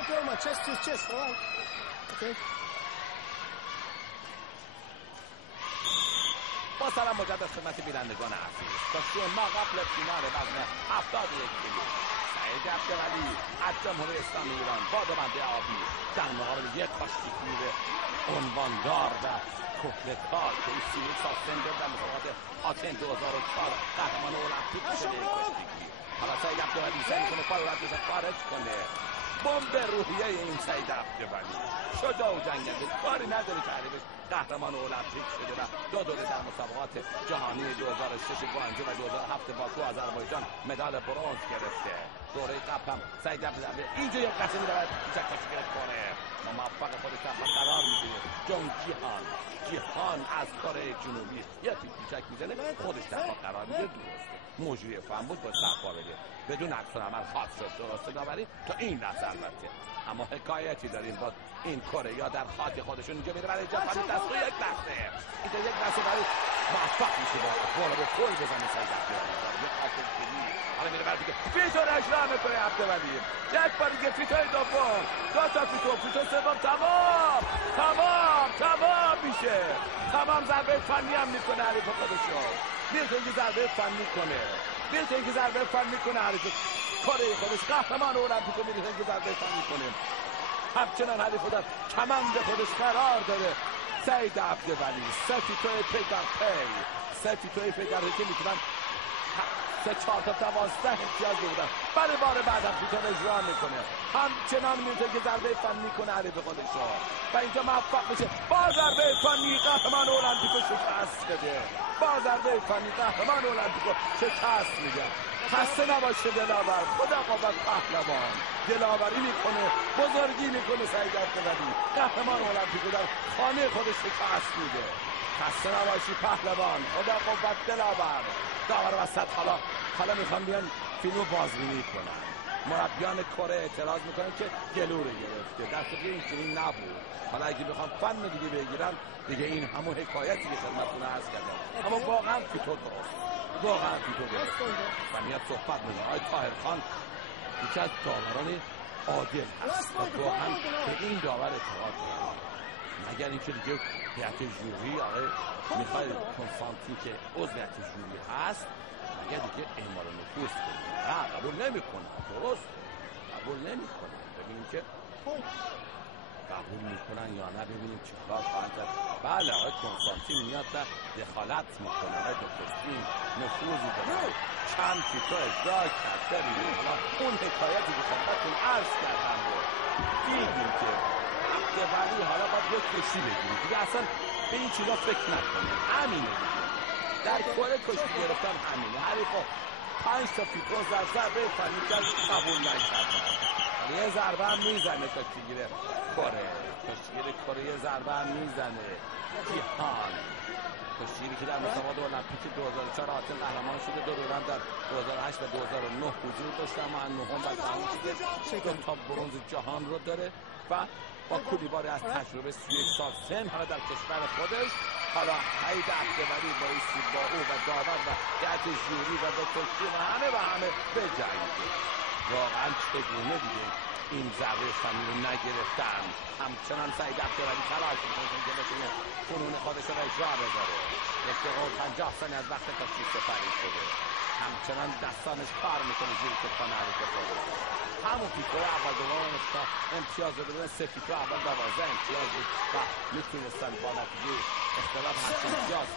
Don't throw my chest to his chest, all right? Okay. با سلام مجدد خدمت بینندگان عزیز. کشتی ما قبل فینال وزن 71 کیلو سعید عبدولی از جمهوری اسلامی ایران با دوبنده آبی در مقابل یک کشتی گیر عنواندار و کهنه‌کار که این 31 سال سن داره در مسابقات آتن 2004 قهرمان المپیک شده این کشتیگیر. حالا سعید عبدولی سعی می‌کنه پای رو خارج کنه. بمب روحیه این سعید عبدولی شجاع و جنگنده، کاری نداره که حریفش قهرمان المپیک شده و دو دوره در مسابقات جهانی 2006 گوانجو و 2007 باکو آذربایجان مدال برنز گرفته. دوره قبل هم سعید عبدولی اینجا یک قطعه می‌دود کوچک کنه و موفق خودش هم قرار می‌گیره. جون جیهان از کره جنوبی یه تیک کوچک میزنه و خودش در قرار میده. درسته مجری فهم بود با صفا بده بدون عکس العمل خاص شد. درسته داوری تا این لحظه البته، اما حکایتی داریم با این کره یا در خاک خودشون اینجا میره برای جاپانی دست و یک لحظه اینجا یک لحظه برای موفق میشه با بالا به پل بزنه سعید عبدولی یک آتش گیری. حالا میره برای دیگه فیتو اجرا میکنه عبدولی، یک بار دیگه فیتوی دوم، دو تا فیتو سوم تمام میشه. تمام ضربه فنی هم میکنه حریف خودشو. میره اینکه ضربه فنی کنه حریف کره خودش قهرمان المپیکو میره اینکه ضربه فنی کنه. همچنان حریف در کمند خودش قرار داره سعید عبدولی. سه فیتوی پی در پی که میتونن 3 4 تا 12 امتیاز بودن. برای بار بعدم فیتو اجرا میکنه. همچنان میتونه که ضربه فنی کنه حریف خودشو و اینجا موفق میشه با ضربه فنی قهرمان المپیکو شکست بده. شکست میده. خسته نباشه دلاور، خدا قوت پهلوان. دلاوری میکنه، بزرگی میکنه سعید عبدولی. قهرمان المپیکو در خانه خودش شکست میده. خسته نباشی پهلوان، خدا قوت دلاور. داور وسط حالا میخوام بیان فیلمو بازبینی کنن. مربیان کره اعتراض میکنن که گلو رو گرفته، در واقع این چنین نبود. حالا اگه بخوام فن دیگه بگیرن دیگه این همون حکایتی که خدمتتون عرض کردم، اما واقعا فیتو درست و میاد صحبت میکنه. آقای طاهرخان یکی از داوران عادل هست و واقعا به این داور اعتقاد دارم. مگر اینکه دیگه هیئت جوری آقای میخائیل کنستانتین که عضو هیئت جوری هست مگر دیگه اعمال نفوذ کنه. نه قبول نمیکنه. درست قبول نمیکنه. ببینیم که قبول میکنن یا نه، ببینیم چیکار خواهند کرد. بله آقای کنستانتین میاد در دخالت میکنه. آقای دکترین نفوذی داره. چند فیتو اجرا کرده. ببینیم حالا اون حکایتی که خدمتتون عرض کردم رو دیدیم که عبدولی حالا باید یک کشتی بگیریم دیگه، اصلا به این چیزا فکر نکنه. همینه دیگه در کره کشتی گرفتن همینه. حریفا 5 تا فیتو ضربه فنی کرد قبول نکردن. یه ضربه هم میزنه کشتیگیر کره یه ضربه هم میزنه. جیهان کشتیگیری که در مسابقات المپیک 2004 آتن قهرمان شده، دو دوران در 2008 و 2009 حضور داشته، اما نهم و دهم شده، 2 تا برنز جهان رو داره و با کلیباری از تجربه 31 سال سن حالا در کشور خودش. حالا سعید عبدولی با او و داور و هیئت جوری و دکتر و همه به جنگه. واقعا چگونه دیگه این ضربه فنی رو نگرفتن. همچنان سعید عبدولی تلاش میکنه که بتونه فنون خودش رو اجرا بذاره. 1 دقیقه و 50 ثانیه از وقت کشتی سپری شده. همچنان دستانش کار میکنه زیر کتان حریف خودش. همون فیتو اول دوم امتیاز رو بدن. 3 فیتو اول 12 امتیاز بود و میتونستن با نتیجه اختلاف 8 امتیاز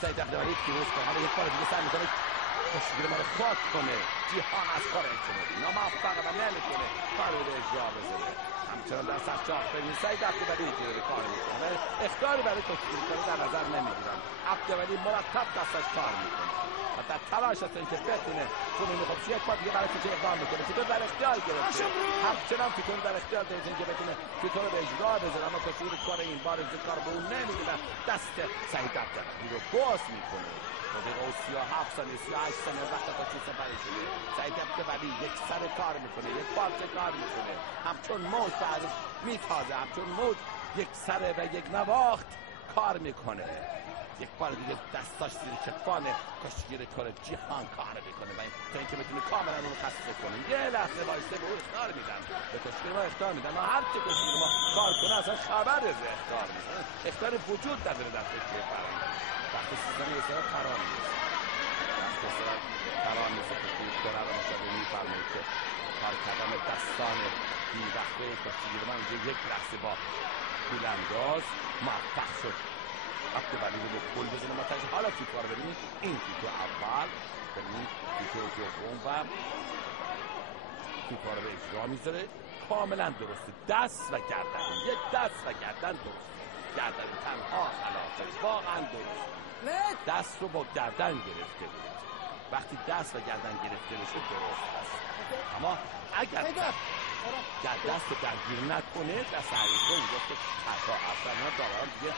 سعید عبدولی پیروز کنه. حالا یک بار دیگه سعی میکنه کشتیگیر ما رو خاک کنه. جیهان از کره جنوبی ناموفق و نمیتونه کار رو اجرا بذاره. همچنان در صف چاق ببین سعید عبدولی که کار میکنه، اختیاری برای کشتیگیری کنه در نظر نمیگیرن. عبدولی مرتب دستش کار میکنه و در تلاش است اینکه بتونه فنون خودش یک بار دیگه برای فیتو اقدام میکنه. فیتو در اختیار گرفته. همچنان فیتو در اختیار داره اینکه بتونه فیتو رو به اجرا بذاره، اما کشتیگیر کره این بار کار به اون نمیگیرن. دست سعید عبدولی رو باز میکنه. 2 دقیقه و 37 ثانیه 38 ثانیه وقت کشتی سپری شده. سعید عبدولی یک سر کار میکنه، یک پارچه کار میکنه، همچون موج بعدش میتازه، همچون موج یک سره و یک نواخت کار میکنه. یک بار دیگه دستاش زیر کتفان کشتیگیر کره جهان کار میکنه و تا اینکه بتونه کاملا اون خسته کنه. یه لحظه وایسته به اون اختار میدن، به کشتیگیر ما اختار میدن و هر چه کشتیگیر ما کار کنه اصلا خبر از اختار میدن. اختار وجود نداره در کشتیگیر فرنگی. وقتی سیستم اصلا قرار میشه، وقتی اصلا قرار میشه کشتیگیر کره رو مشابه میفرمایید که کار کردن دستان بی وقته کشتیگیر ما اینجا یک لحظه با گولانداز موفق شد عبدالولی رو به پل بزنه متوجه. حالا تیپا رو ببینید، این تیپا اول، ببینید تیپا دوم و تیپا رو به اجرا میذاره کاملا درسته. دست و گردن، یک دست و گردن درست، گردن تنها خلافه، واقعا درست. دست رو با گردن گرفته بود. وقتی دست و گردن گرفته بشه درست است، اما اگر دست رو درگیر نکنه دست حریفه اونجا که خطا اصلا نه دارم دیگه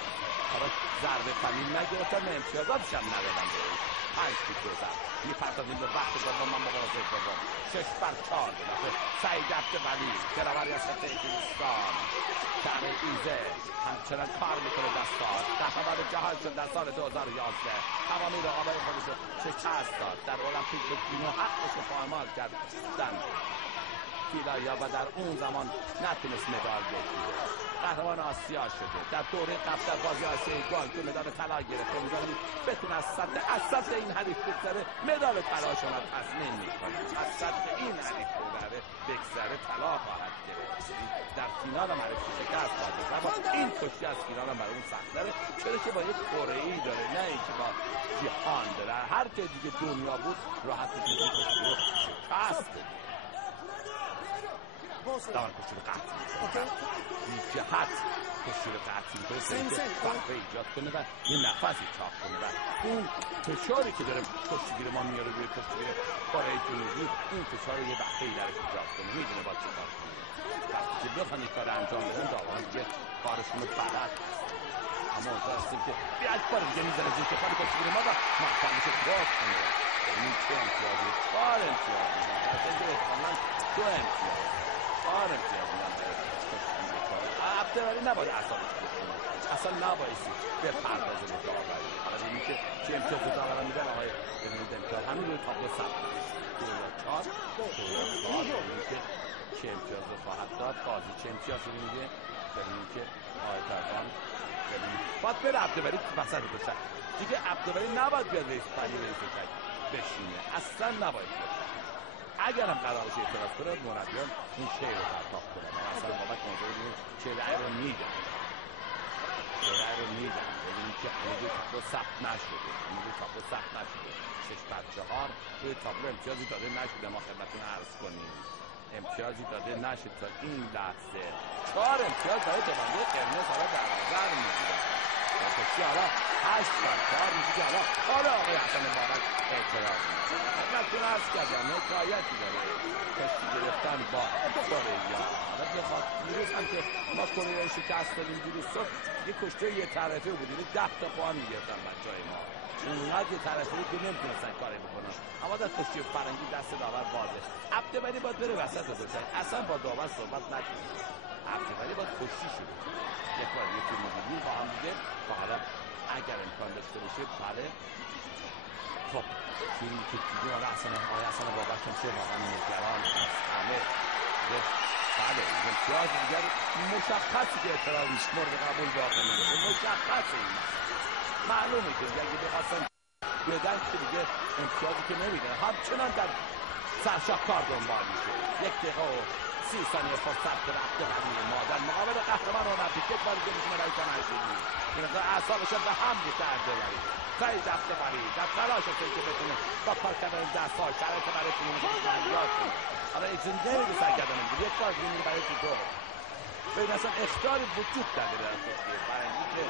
ضربه فنی نگرفتن و امتیازاتش هم ندادن بهش. 5 پیچوزن میپردازیم به وقت دوم من مبارزه دوم 6-4 به سعید عبدالولی که روری از خطه انگلستان شهر ایزه همچنان کار میکنه. دستار قهرمان جهان شد در سال 2011. تمامی رقابت خودش رو شکست داد. در المپیک به دین و حقش رو پایمال کردن فیلایا و در اون زمان نتونست مدال بگیره. قهرمان آسیا شده. در دوره قبل در بازی آسیایی گالتو مدال طلا گرفته. امیدواریم بتونه از صد این حریف بگذره مدال طلاشو رو تضمین میکنه. از صد این حریف بگذره طلا خواهد گرفت. در فینال هم حریف شکست داده. اما این کشتی از فینال هم برای اون سخت داره، چرا که با یک کره‌ای داره، نه اینکه با جهان داره. هر جای دیگه دنیا بود راحت میتونه کشتی رو شکست بده. دار کشتی رو قطع میکنه، بی جهت کشتی رو قطع میکنه تا اینکه وقفه ایجاد کنه و یه نفسی چاق کنه و اون فشاری که داره کشتیگیر ما میاره روی کشتیگیر کره جنوبی، این فشار رو یه وقفه‌ای درش ایجاد کنه. میدونه با چه کار کنه. وقتی که بخوان این کار انجام بدن داوران دیگه کارشون رو بلد اما اونجا هستیم که یک بار دیگه میزنه زیر کفان کشتیگیر ما و موفق میشه باز کنه. این چه امتیازی؟ 4 امتیاز میدن در اینکه احتمالاً 2 امتیاز 4 امتیاز میدن به کشتیگیر کره. عبدالولی نباید اعصابش بکنه، اصلا نبایستی به پردازه به داوری. حالا ببینید که چه امتیاز داوران میدن. آقای ببینید امتیاز همین روی تابلو ثبت 2 یا 4 ببینید که چه امتیاز رو خواهد داد. قاضی چه امتیاز رو میده. ببینید که آقای ترزان ببینید باید بره عبدالولی وسط بشه دیگه. عبدالولی نباید بیاد رئیس بشینه، اصلا نباید بیاد. اگر هم قرارش اعتراض کنه مربیان این شعر رو پرتاب کنن. اصلا بابک منظور این شعر رو میدن، شعر رو میدن. ببینید که روی تابلو ثبت نشده، روی تابلو ثبت نشده. 6-4 روی تابلو امتیازی داده نشده. ما خدمتتون عرض کنیم امتیازی داده نشد تا این لحظه. 4 امتیاز برای دوباره قرمز حالا در نظر میگیرن. کشتی حالا 8-4 میشه که حالا آقای حسن بابک اعتراض میکنه. خدمتتون عرض کردم حکایتی داره کشتی گرفتن با کره‌ای‌ها. حالا بخواد دیروز هم که ما کره شکست دادیم دیروز صبح یه کشتی یه طرفه بود، 10 تا پا میگرفتن بچه‌های ما. اونقدر یه طرفی که نمیتونستن کاری بکنن. اما در کشتی فرنگی دست داور بازه. عبدالولی باید بره وسط بزن، اصلا با داور صحبت نکنه. عبدالولی باید کشتی شده. یک بار یه فیلم دیدیم با هم دیگه و حالا اگر امکان داشته باشه بله. خب فیلمی که دیدیم حالا آقای حسن بابک هم که واقعا نگران است. بله امتیاز دیگر مشخصی که اعتراض مورد قبول واقع میده. مشخصه این معلومه که اگه بخواستن بدن که دیگه امتیازی که نمیدن همچنان در سرشاهکار دنبال میشه. 1 دقیقه و 30 ثانیه فرصت به عبدالولی ما در مقابل قهرمان المپیک یک بار دیگه میشه رئیس مجلسی. این اعصابش به هم ریخته عبدالولی. سعید عبدالولی در تلاش است که بتونه با کار کردن دست‌ها شرایط برای تیم ایجاد کنه. حالا اجازه نمیده سرگردان میگه یک بار دیگه میره برای تو. ببین اصلا اختیاری وجود نداره در کشتی فرنگی که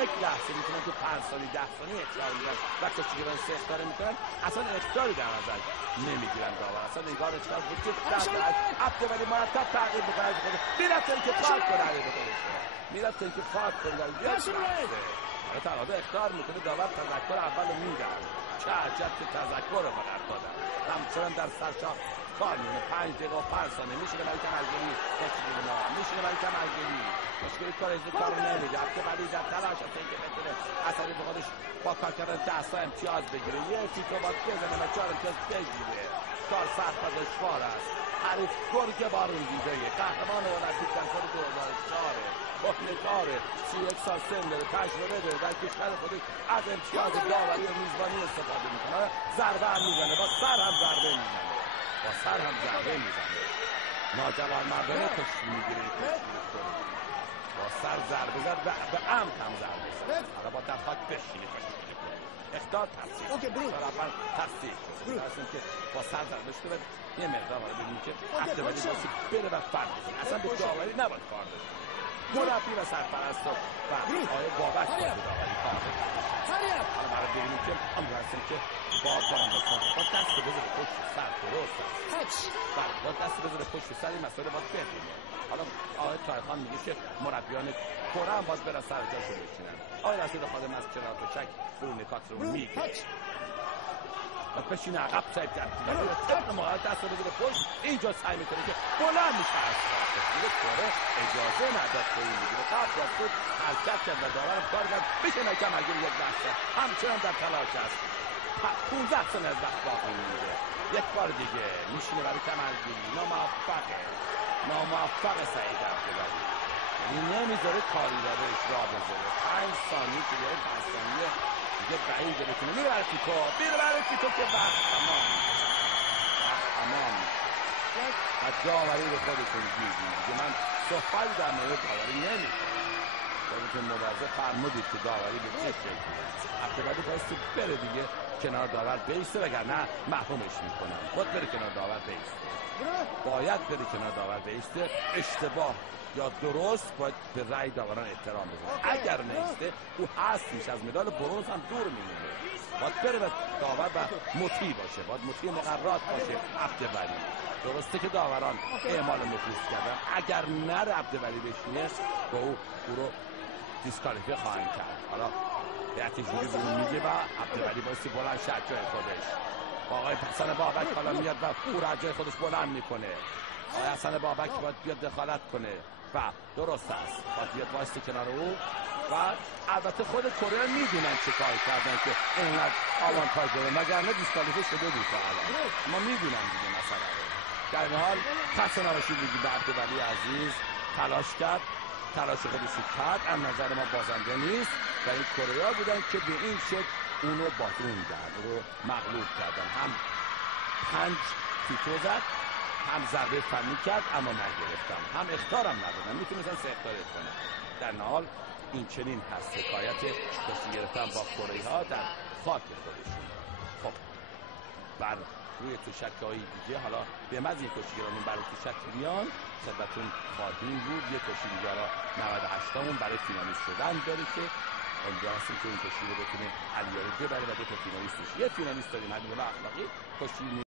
یک لحظه میتونن تو 5 ثانیه 10 ثانیه اختیار میگیرن و کشتیگیران 3 اختیار میکنن. اصلا اختیاری در نظر نمیگیرن داور. اصلا نگاه اختیار وجود نداره. عبدالولی مرتب تغییر میکنه از خودش. میرفت تا اینکه فارغ کنه علی بکنه. میرفت تا اینکه فارغ کنه. حالا تقاضا اختیار میکنه داور تذکر اول رو میدن. چه عجب که تذکر رو دادن. همچنان در کار می‌کنه 5 دقیقه و 5 ثانیه میشه برای کمالگیری تشکیل ما میشه برای کمالگیری مشکلی کار نمیده عبدالولی در تلاش است اینکه بتونه اثری به خودش با کار کردن 10 تا امتیاز بگیره یه فیتو باید بزنه و 4 امتیاز بگیره کار سخت و دشوار است حریف گرگ بارون دیده قهرمان المپیک در سال 2004 کهنه‌کاره 31 سال سن داره تجربه داره در کشور خودش از امتیاز داوری و میزبانی استفاده میکنه ضربه هم میزنه با سر هم ضربه میزنه ناجوان مردانه کشتی میگیره با سر ضربه زد به عمد هم ضربه زد حالا با در خاک بشینه اختار تصدیق طرفاً تصدیق شده اصلا که با سر ضربه شده یه مقدار باید ببینیم که عبدالولی باسی بره و فرد بزنه اصلا به داوری نباید کار داشته مربی و سرپرست و آقای بابک باید داوری کار داشته حالا برای ببینیم که هم هستیم که با دست بذاره پشت سر درست است با دست بذاره پشت سر این مسئله باید ببینیم حالا آقای طاهرخان میگه که مربیان کره هم باید برن سر جاشون بشینن آقای رسول خادم از کنار تشک برون نکات رو میگه و بشین عقب سعی کرد طبق مهارت دست رو بذاره پشت اینجا سعی میکنه که بلند میشه از کار کره اجازه نداد که این بگیره قبل از خود حرکت کرد و داور کار کرد بشه نکم اگر یک بحثه همچنان در تلاش است 15 سال از وقت باقی مونده یک بار دیگه میشینه برای کمالگیری ناموفق سعید عبدالولی یعنی نمیذاره کاری را بهش راه بذاره 5 ثانیه که داره 5 ثانیه دیگه بعیده بتونه میره برای تیتو که وقت تمام و داوری به خودتون گیردیم دیگه من صحبت در مورد داوری نمیکنم خودتون ملاحظه فرمودید که داوری به چه شکلی عبدالولی بایستی بره دیگه کنار داور بیسته وگرنه محرومش میکنم خود بره کنار داور بیسته باید بره کنار داور بیسته اشتباه یا درست باید به رأی داوران احترام بذاره اگر نیسته او هست میشه از مدال برنز هم دور میمونه باید بره به داور و مطیع باشه باید مطیع مقررات باشه عبدالولی درسته که داوران اعمال نفوذ کردن اگر نره عبدالولی بشینه با او رو دیسکوالیفیه خواهند کرد حالا هیئت جوری به اون میگه و عبدالولی بایستی بلند شد جای خودش آقای حسن بابک حالا میاد و او را جای خودش بلند میکنه آقای حسن بابک باید بیاد دخالت کنه و درست است باید بیاد واسطه کنار او و البته خود کره میدونن چه کار کردن که اینقدر آوانتاژ داره مگر نه دیسکوالیفیه شده بود تا الان ما میدونم دیگه مثلا در این حال خسته نباشید میگیم به عبدالولی عزیز تلاش کرد تلاش خودش کرد از نظر ما بازنده نیست و این کره‌ها بودن که به این شکل اونو باتروندن رو مغلوب کردن هم 5 تیتو زد هم ضربه فنی کرد اما نگرفتن هم اخطارم ندادن میتونستن 3 اخطار کنن در نهایت این چنین هست حکایت کشتی گرفتن با کره‌ها در خاک خودشون خب بر روی تشک‌های دیگه حالا به مزه این کشتیگران برای تشک بیان خدمتتون خواهیم بود یه کشتیگرا 98 تامون برای فینالیست شدن داره که امیدوار هستیم که این کشتی رو بتونه علیاری ببره و 2 تا فینالیست بشه یه فینالیست داریم علیرضا اخلاقی کشتی